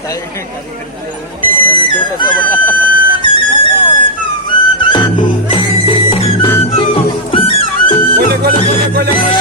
Tayo kami dito sa mga Kulik.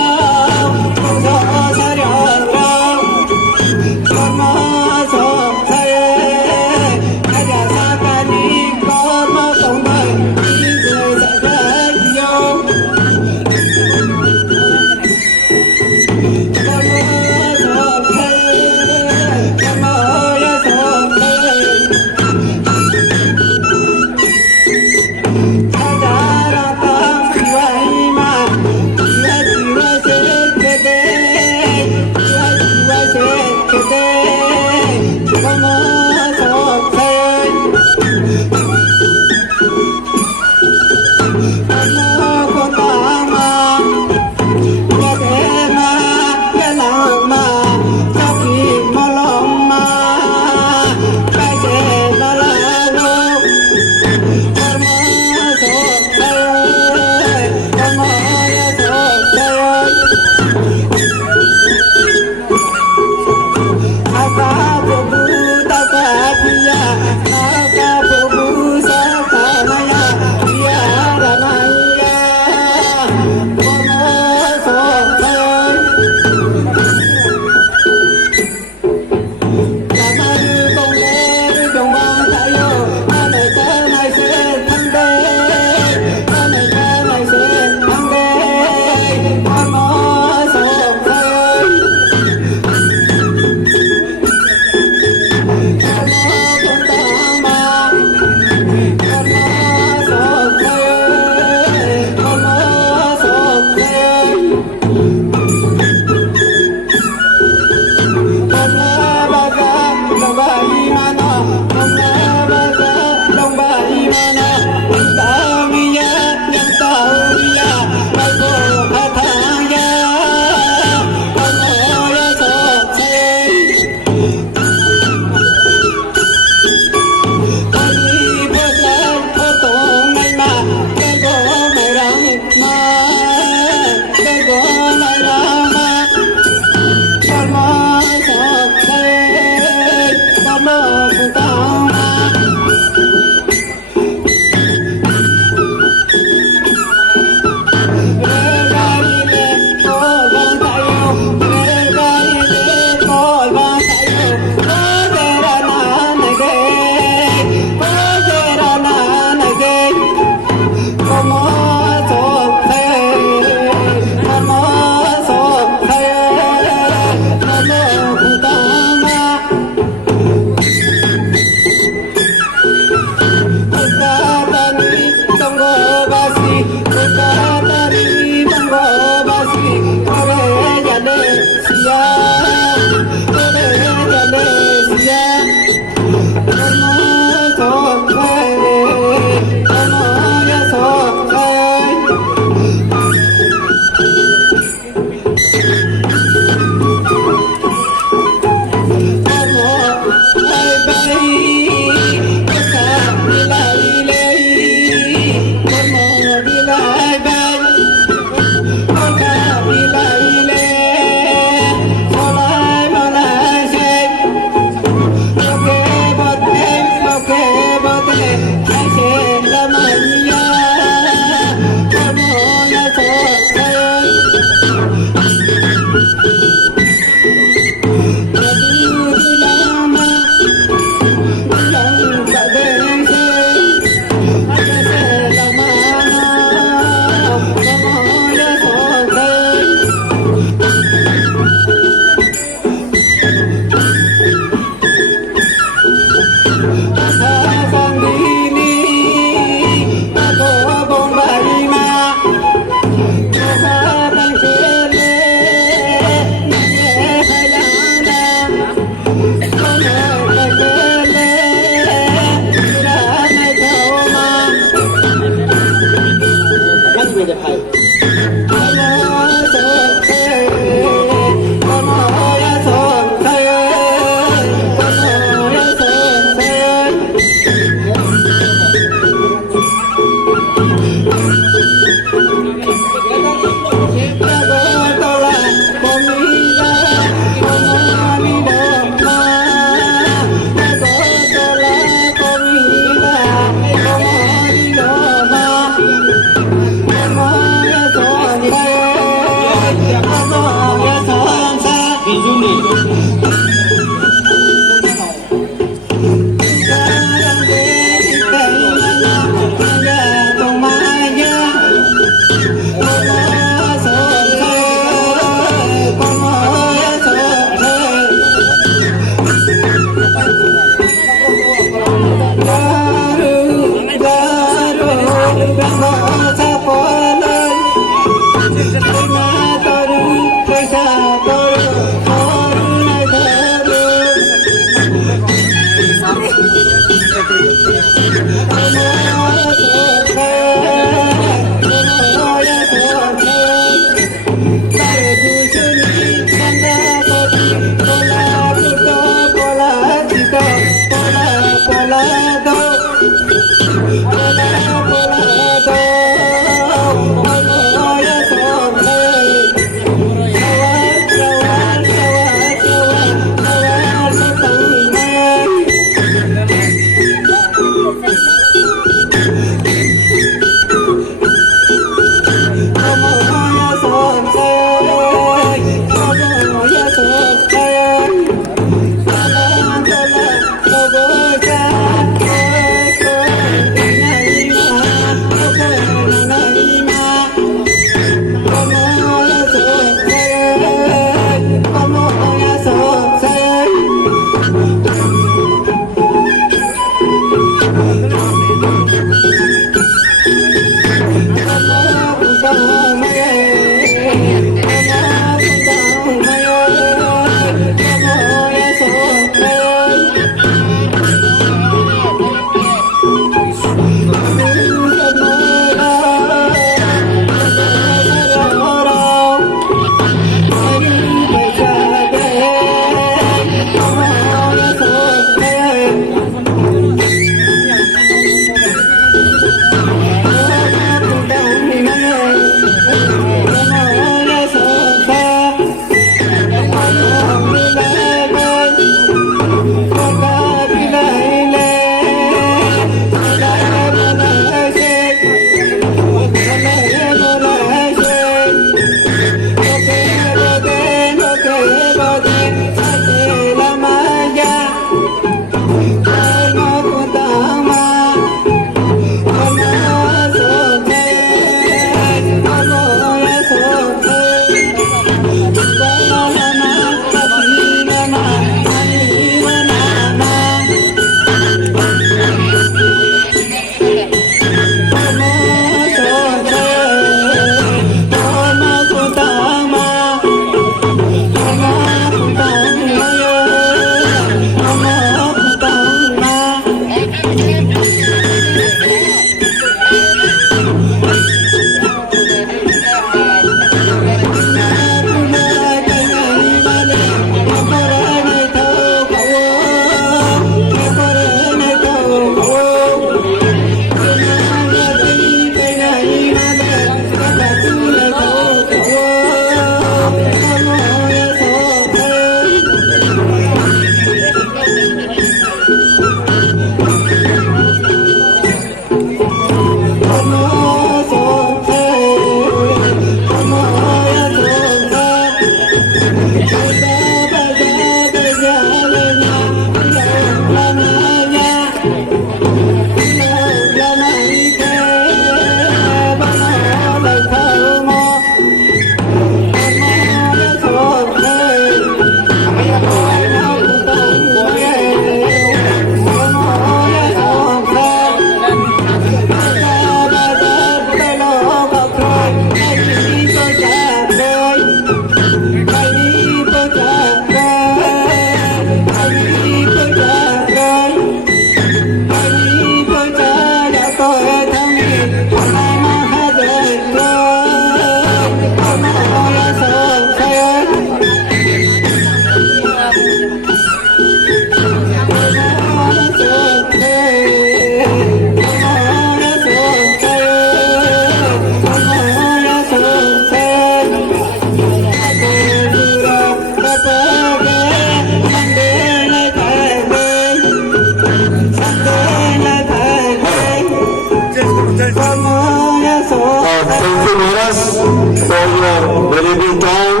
valuable time,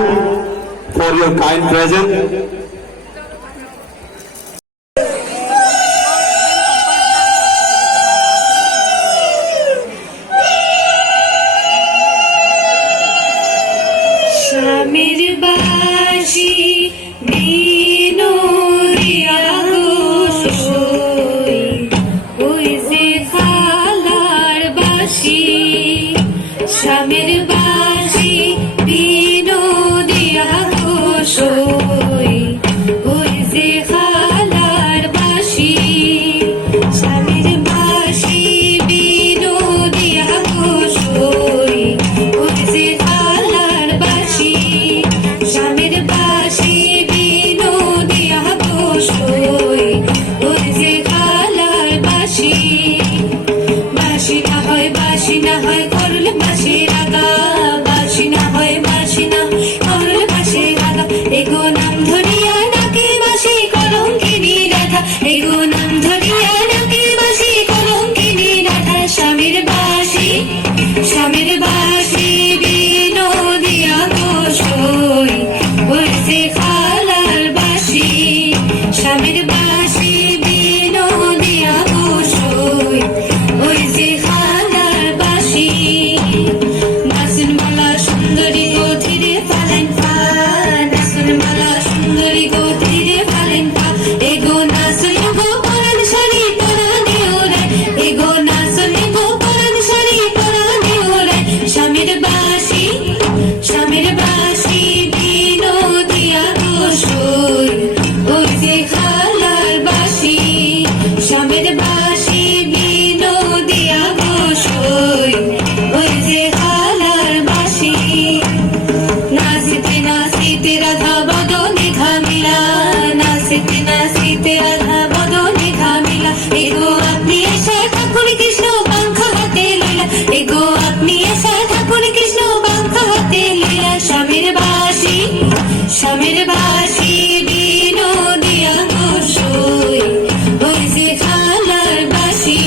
for your kind presence. স্বামীর বাসি বিনোরিয়া গোসই ওই যে খালার বাসি স্বামীর বাসি বিনোদিয়া এগো নাম ধরিয়া ডাকে বাসি কলঙ্কিনী রাধা, এগো নাম ধরিয়া ডাকে বাসি কলঙ্কিনী রাধা। স্বামীর বাসি, স্বামীর বাসি বিনোদিয়া গোসই, ওই যে খালার বাসি। স্বামীর বাসি বিনোদিয়া গোসই, ওই যে খালার বাসি। নাচন মালা সুন্দরী গো ধীরে ফালেন পা, নাচন মালা সুন্দরী গো ধীরে ফালেন পা। এগো নাচন গো পরাণ শাড়ি পরাণে ওরাই, এগো নাচন গো পরাণ শাড়ি পরাণে ওরাই। স্বামীর বাসি, স্বামীর বাসি বিনোদিয়া গোসই, ওই যে খালার বাসি। স্বামীর বাসি বিনোদিয়া গোসই, ওই যে খালার বাসি। নাচতে নাচতে রাধা বদনে ঘামিলা, নাচতে নাচতে রাধা বদনে ঘামিলা। এগো আপনি এসে ঠাকুর কৃষ্ণ পাঙ্খা হাতে লইলা, এগো আপনি এসে ঠাকুর কৃষ্ণ পাঙ্খা হাতে লইলা। স্বামীর বাসি, স্বামীর বাসি বিনোদিয়া গোসই, ওই যে খালার বাসি।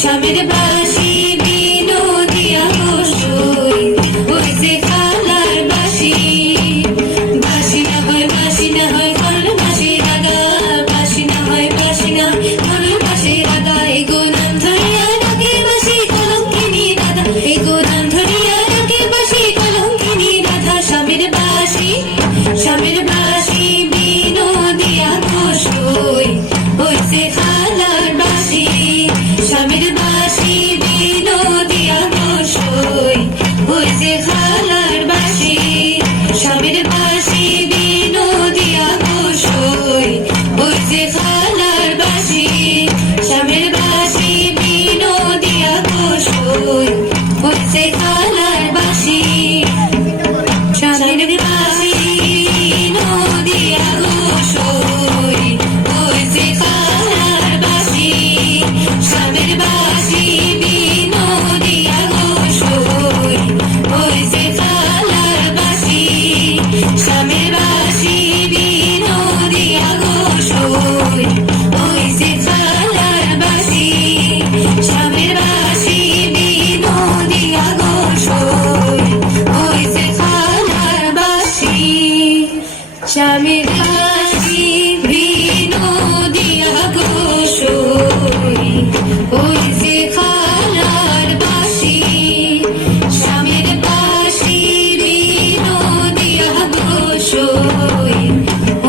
স্বামীর বাসি বিনোদিয়া গোসই, ওই যে খালার বাসি। বাসি না হয় বাসি না হয় কল বাসি রাগা, বাসি না হয় বাসি না কল বাসি রাগা। এগো নাম ধরিয়া ডাকে বাসি কলঙ্কিনী রাধা, এগো নাম ধরিয়া ডাকে বাসি কলঙ্কিনী রাধা। স্বামীর বাসি, স্বামীর বাসি বিনোদিয়া গোসই, ওই যে খালার বাসি। স্বামীর বাসি বিনোদিয়া গোসই, ওই যে খালার বাসি। স্বামীর বাসি বিনোদিয়া গোসই, ওই যে খালার বাসি। স্বামীর বাসি বিনোদিয়া গোসই, ওই যে খালার বাসি। স্বামীর বাসি বিনোদিয়া গোসই, ওই যে খালার বাসি। স্বামীর বাসি বিনোদিয়া গোসই, ওই যে খালার বাসি। স্বামীর বাসি বিনোদিয়া গোসই, ওই যে খালার বাসি। স্বামীর বাসি বিনোদিয়া গোসই, ওই যে খালার বাসি। স্বামীর বাসি বিনোদিয়া গোসই, ওই যে খালার বাসি। স্বামীর বাসি বিনোদিয়া গোসই,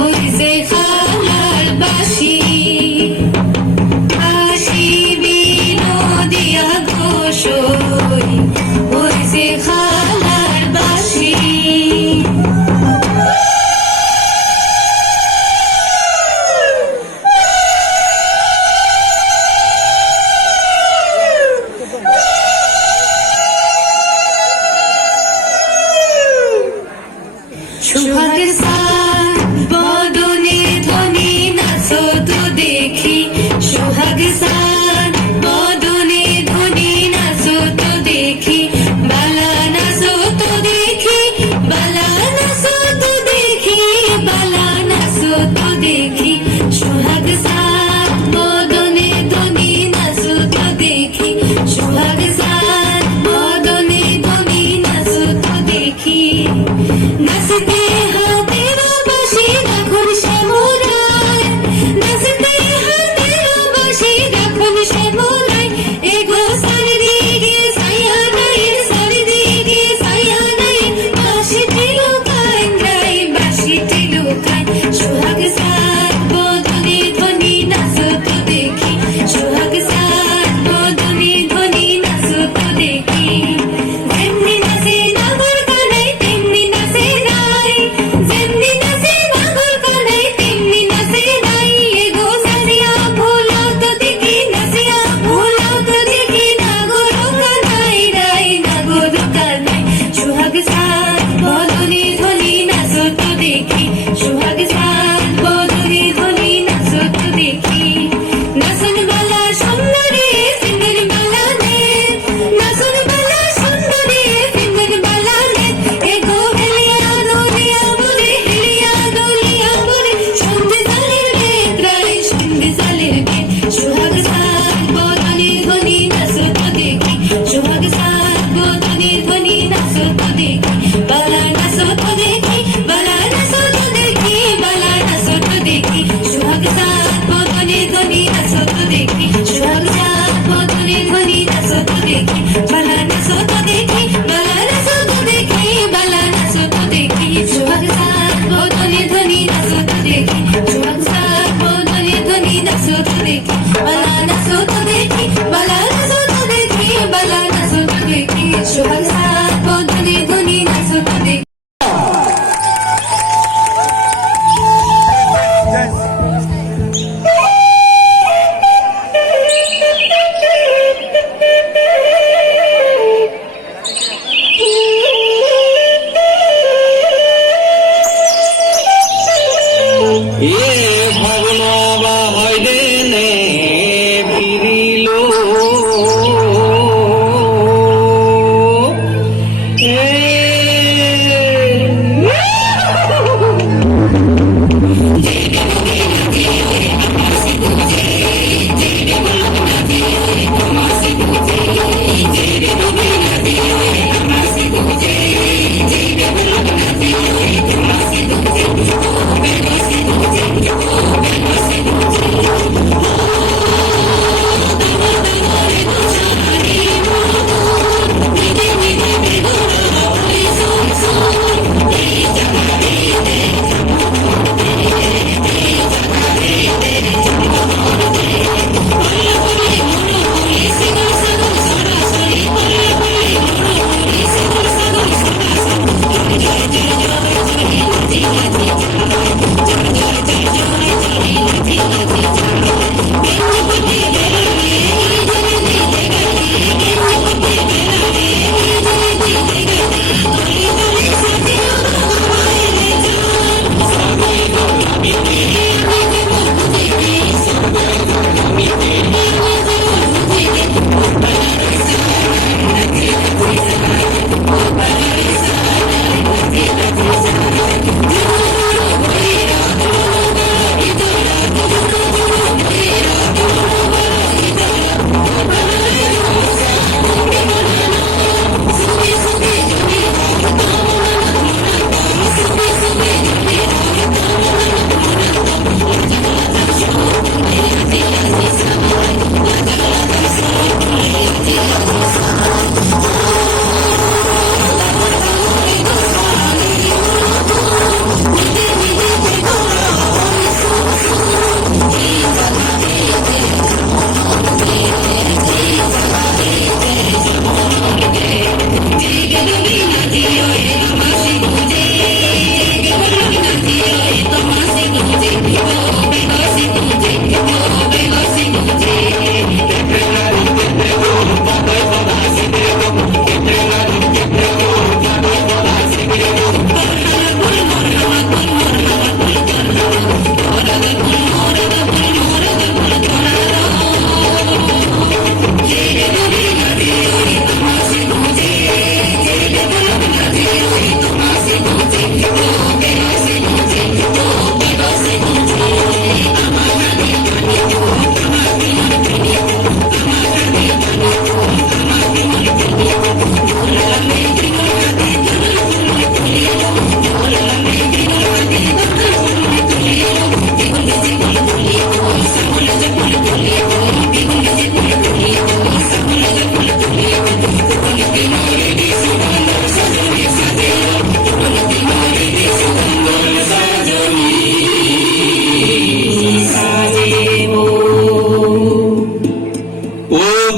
ওই যে খালার বাসি। বাসি বিনোদিয়া গোসই, ওই যে খালার বাসি। সুহাগের সার বদনে ধ্বনি নাচো তো দেখি, সুহাগ সার বদনে ধ্বনি নাচো তো দেখি। বালা নাচো তো দেখি, বালা নাচো তো দেখি, বালা নাচো তো দেখি। সুহাগ সার বদনে ধ্বনি নাচো তো দেখি, সুহাগ সার বদনে ধ্বনি নাচো তো দেখি। নাচতে হাতে এ ফাগুন বা হয় দেনে ফিরিল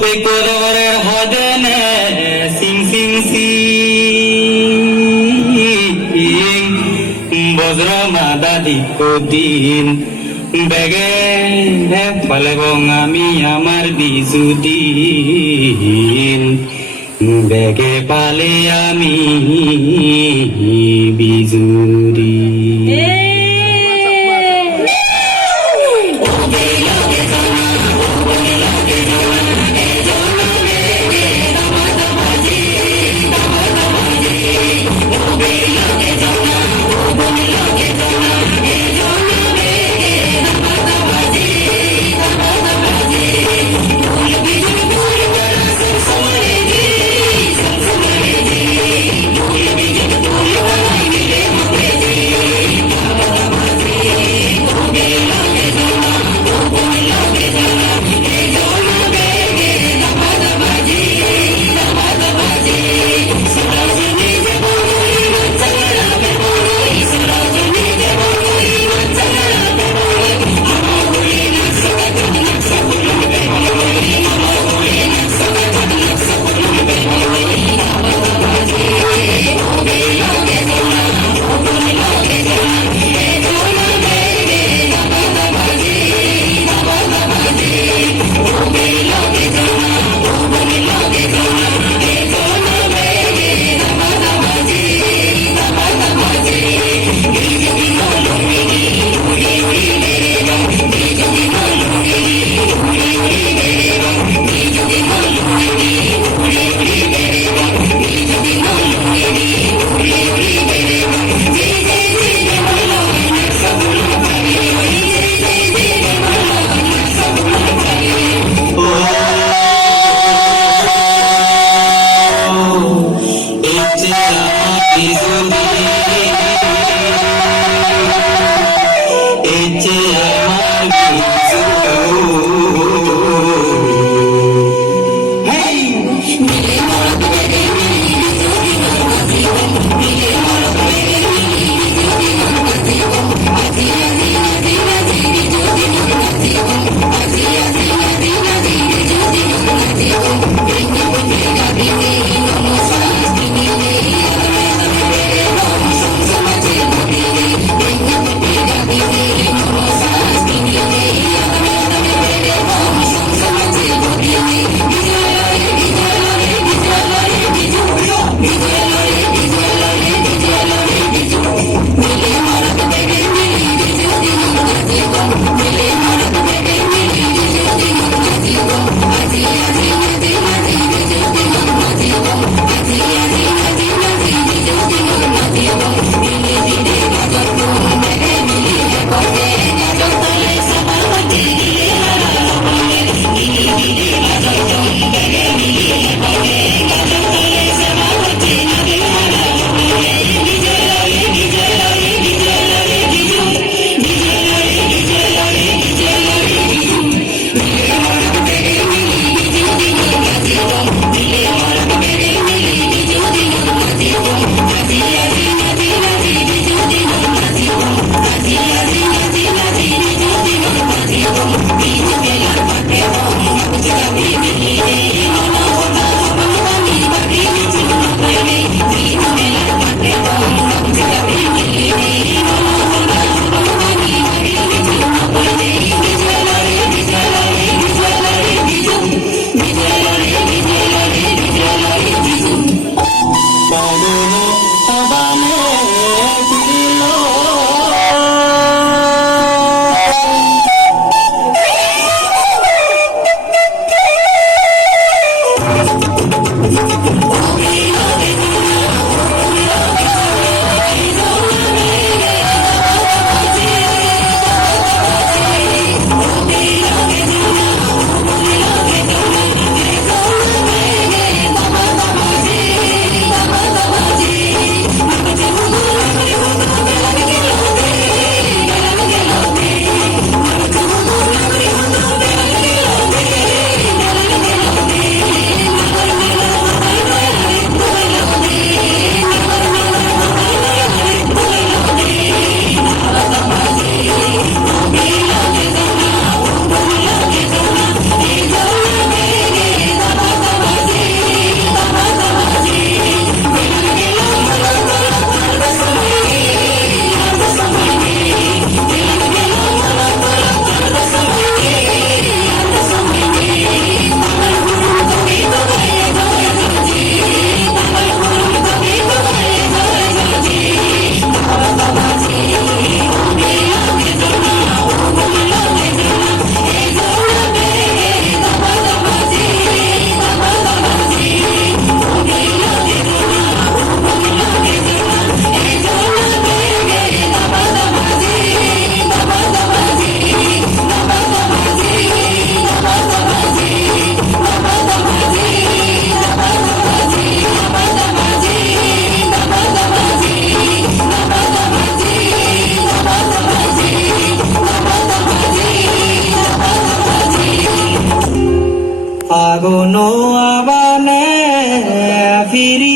বেকরের হদনে সিং সিং সিং বজ্র মাদাদি দিন বেগে পালেবং আমি আমার বিজুদিন বেগে পালে আমি বিজুদি আগুনো আবানে ফিরি